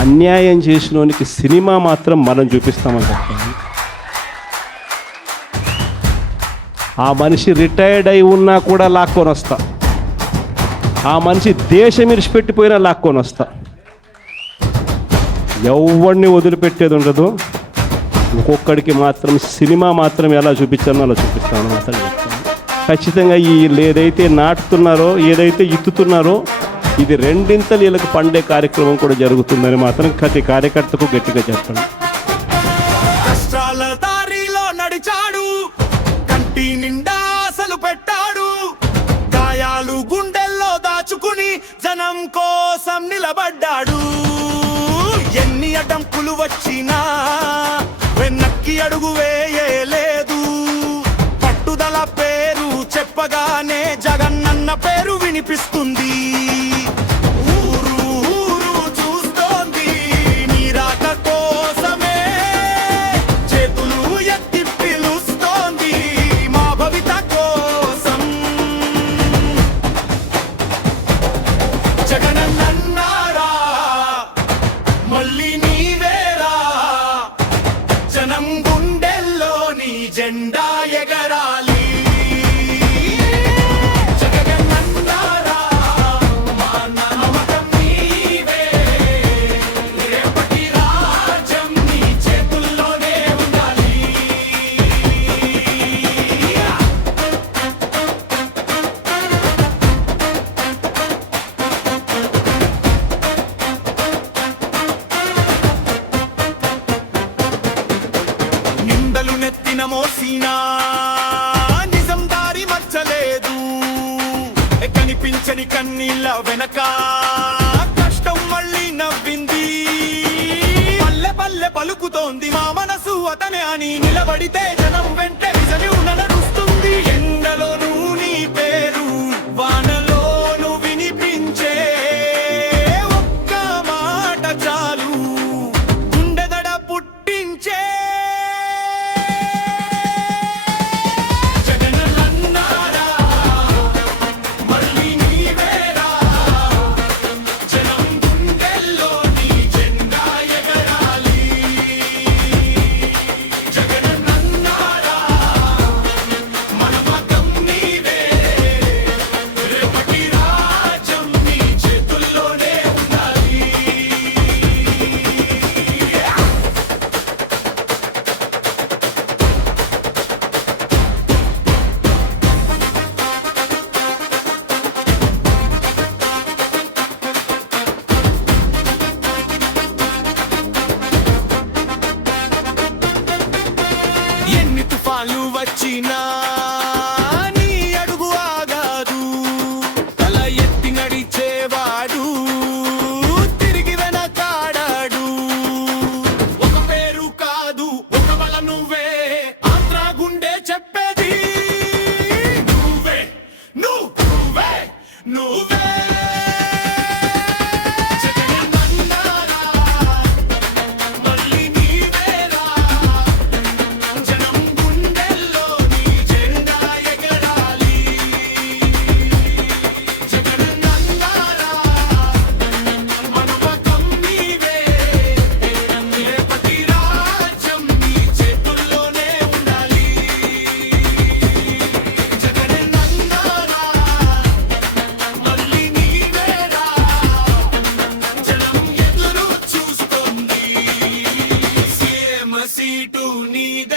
అన్యాయం చేసినోనికి సినిమా మాత్రం మనం చూపిస్తామని చెప్పండి. ఆ మనిషి రిటైర్డ్ అయి ఉన్నా కూడా లాక్కొని వస్తా. ఆ మనిషి దేశం ఇరిచిపెట్టిపోయినా లాక్కొని వస్తా. ఎవరిని వదిలిపెట్టేది ఉండదు. ఒక్కొక్కడికి మాత్రం సినిమా మాత్రం ఎలా చూపించానో అలా చూపిస్తాను మాత్రం చెప్తాను. ఖచ్చితంగా ఏదైతే నాటుతున్నారో, ఏదైతే ఇత్తుతున్నారో, ఇది రెండింతలు వీళ్ళకి పండే కార్యక్రమం కూడా జరుగుతుందని మాత్రం ప్రతి కార్యకర్తకు గట్టిగా చెప్పండి. కష్టాల దారిలో నడిచాడు, కంటి నిండా అసలు పెట్టాడు, గాయాలు గుండెల్లో దాచుకుని జనం కోసం నిలబడ్డాడు. ఎన్ని అడ్డంకులు వచ్చినా వెనక్కి అడుగు వేయలేదు. పట్టుదల పేరు చెప్పగానే జగనన్న పేరు వినిపిస్తుంది. ఊరు ఊరు చూస్తోంది నీ రాక కోసమే, చేతులు ఎత్తి పిలుస్తోంది మా భవిత కోసం. జగనన్నారా మళ్ళీ నీవేరా, జనం గుండెల్లో నీ జెండా ఎగరాలి. జగనన్నారా మా నమ్మకం నీవే, రేపటి రాజ్యం నీ చేతుల్లోనే ఉండాలి. నిందలు నెత్తిన మోసినా నిజం దారి మచ్చలేదు. కనిపించని కన్నీళ్ళ వెనక కష్టం మళ్ళీ నవ్వింది. పల్లె పల్లె పలుకుతోంది మా మనసు అతనే అని, నిలబడితే జనం వెంటే విజని నడుస్తుంది. ఎండలోనూ నీ పేరు, వానలోను వినిపించే ఒక్క మాట చాలు, గుండెదడ పుట్టించే. జగనన్నారా మళ్ళీ నీవేరా, జనం గుండెల్లో నీ జెండా ఎగరాలి. జగనన్నారా మన మతం నీవే, రేపటి రాజ్యం నీ చేతుల్లోనే ఉండాలి. ఎన్ని తుఫాన్లు వచ్చినా నీ అడుగు ఆగాదు. తల ఎత్తి నడిచేవాడు తిరిగి వెనకాడాడు. ఒక పేరు కాదు ఒక బల నువ్వే, ఆంధ్ర గుండె చెప్పేది నువ్వే, నువ్వే, నువ్వే. జగనన్నారా మళ్ళీ నీవేరా, జనం గుండెల్లో నీ జెండా ఎగరాలి. జగనన్నారా మన మతం నీవే, రేపటి రాజ్యం నీ చేతుల్లోనే ఉండాలి. జగనన్నారా మళ్ళీ నీవేరా, జనం ఎదురు చూస్తోంది. సీఎం సీటు నీదే.